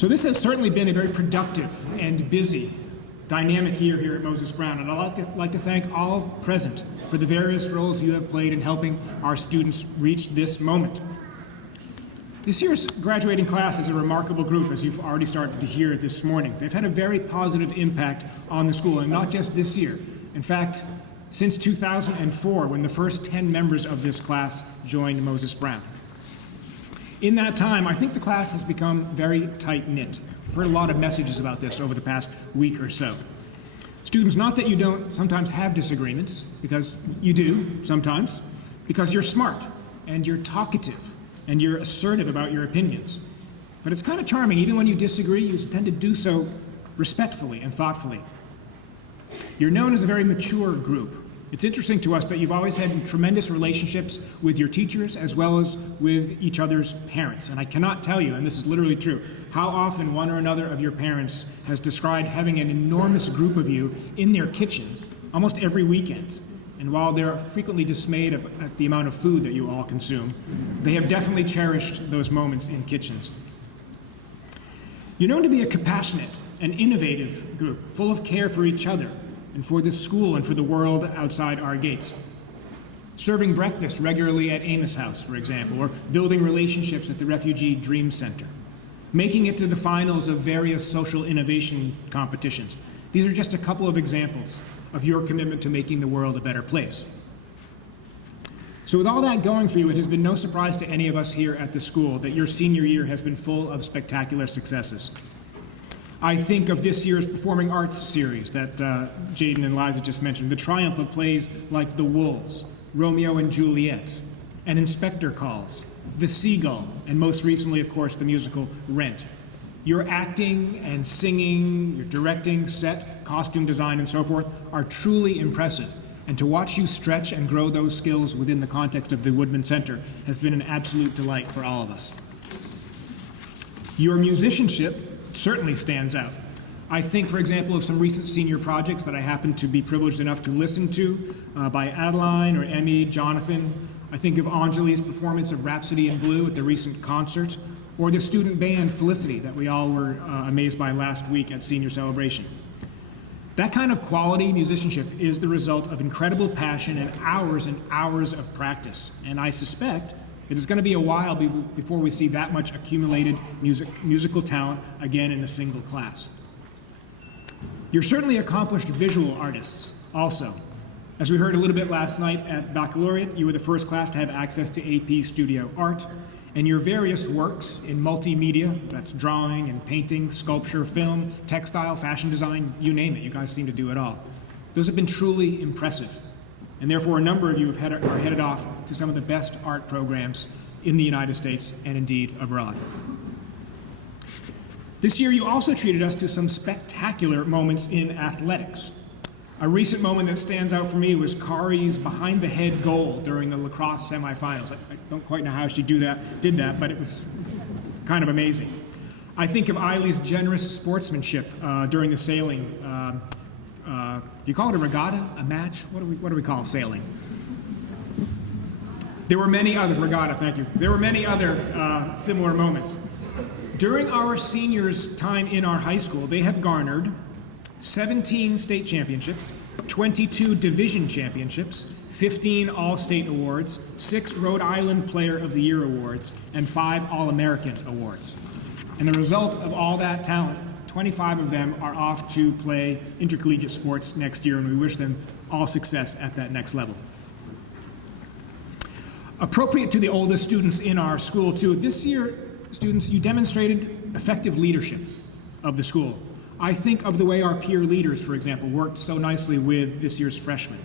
So this has certainly been a very productive and busy, dynamic year here at Moses Brown, and I'd like to thank all present for the various roles you have played in helping our students reach this moment. This year's graduating class is a remarkable group, as you've already started to hear this morning. They've had a very positive impact on the school, and not just this year. In fact, since 2004, when the first 10 members of this class joined Moses Brown. In that time, I think the class has become very tight-knit. I've heard a lot of messages about this over the past week or so. Students, not that you don't sometimes have disagreements, because you do sometimes, because you're smart and you're talkative and you're assertive about your opinions. But it's kind of charming, even when you disagree, you tend to do so respectfully and thoughtfully. You're known as a very mature group. It's interesting to us that you've always had tremendous relationships with your teachers as well as with each other's parents. And I cannot tell you, and this is literally true, how often one or another of your parents has described having an enormous group of you in their kitchens almost every weekend. And while they're frequently dismayed at the amount of food that you all consume, they have definitely cherished those moments in kitchens. You're known to be a compassionate and innovative group, full of care for each other and for the school and for the world outside our gates. Serving breakfast regularly at Amos House, for example, or building relationships at the Refugee Dream Center. Making it to the finals of various social innovation competitions. These are just a couple of examples of your commitment to making the world a better place. So with all that going for you, it has been no surprise to any of us here at the school that your senior year has been full of spectacular successes. I think of this year's Performing Arts series that Jaden and Liza just mentioned, the triumph of plays like The Wolves, Romeo and Juliet, and Inspector Calls, The Seagull, and most recently, of course, the musical Rent. Your acting and singing, your directing, set, costume design, and so forth are truly impressive. And to watch you stretch and grow those skills within the context of the Woodman Center has been an absolute delight for all of us. Your musicianship certainly stands out. I think, for example, of some recent senior projects that I happened to be privileged enough to listen to by Adeline or Emmy, Jonathan. I think of Anjali's performance of Rhapsody in Blue at the recent concert, or the student band Felicity that we all were amazed by last week at Senior Celebration. That kind of quality musicianship is the result of incredible passion and hours of practice, and I suspect it is going to be a while before we see that much accumulated musical talent again in a single class. You're certainly accomplished visual artists also. As we heard a little bit last night at Baccalaureate, you were the first class to have access to AP Studio Art, and your various works in multimedia, that's drawing and painting, sculpture, film, textile, fashion design, you name it, you guys seem to do it all. Those have been truly impressive. And therefore, a number of you are headed off to some of the best art programs in the United States and indeed abroad. This year, you also treated us to some spectacular moments in athletics. A recent moment that stands out for me was Kari's behind-the-head goal during the lacrosse semifinals. I don't quite know how she did that, but it was kind of amazing. I think of Eileen's generous sportsmanship during the sailing. You call it a regatta, a match? What do we call sailing? There were many other, regatta, thank you. There were many other similar moments. During our seniors' time in our high school, they have garnered 17 state championships, 22 division championships, 15 All-State awards, 6 Rhode Island Player of the Year awards, and 5 All-American awards. And the result of all that talent, 25 of them are off to play intercollegiate sports next year, and we wish them all success at that next level. Appropriate to the oldest students in our school, too, this year, students, you demonstrated effective leadership of the school. I think of the way our peer leaders, for example, worked so nicely with this year's freshmen.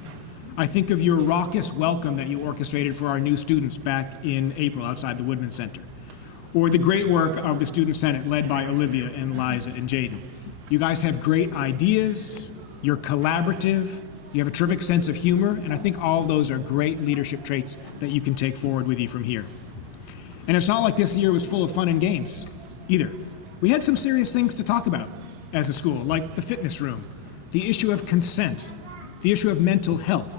I think of your raucous welcome that you orchestrated for our new students back in April outside the Woodman Center. Or the great work of the Student Senate led by Olivia and Liza and Jaden. You guys have great ideas, you're collaborative, you have a terrific sense of humor, and I think all of those are great leadership traits that you can take forward with you from here. And it's not like this year was full of fun and games either. We had some serious things to talk about as a school, like the fitness room, the issue of consent, the issue of mental health.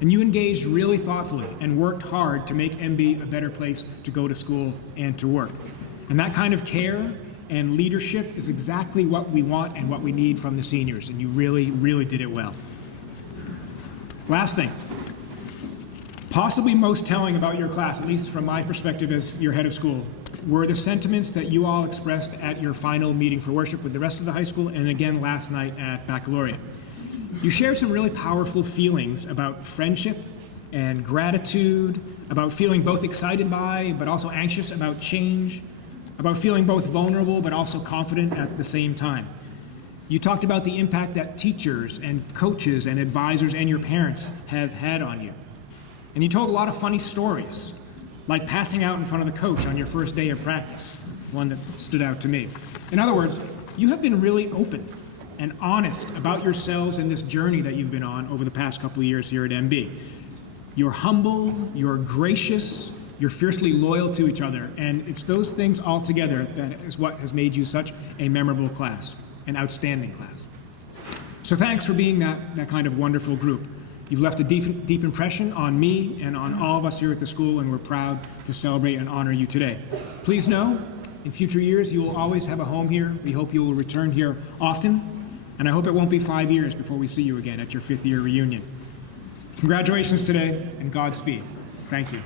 And you engaged really thoughtfully and worked hard to make MB a better place to go to school and to work. And that kind of care and leadership is exactly what we want and what we need from the seniors, and you really, really did it well. Last thing, possibly most telling about your class, at least from my perspective as your head of school, were the sentiments that you all expressed at your final meeting for worship with the rest of the high school and again last night at baccalaureate. You shared some really powerful feelings about friendship and gratitude, about feeling both excited by but also anxious about change, about feeling both vulnerable but also confident at the same time. You talked about the impact that teachers and coaches and advisors and your parents have had on you. And you told a lot of funny stories, like passing out in front of the coach on your first day of practice, one that stood out to me. In other words, you have been really open and honest about yourselves and this journey that you've been on over the past couple of years here at MB. You're humble, you're gracious, you're fiercely loyal to each other, and it's those things all together that is what has made you such a memorable class, an outstanding class. So thanks for being that kind of wonderful group. You've left a deep impression on me and on all of us here at the school, and we're proud to celebrate and honor you today. Please know, in future years, you will always have a home here. We hope you will return here often, and I hope it won't be 5 years before we see you again at your 5th year reunion. Congratulations today, and Godspeed. Thank you.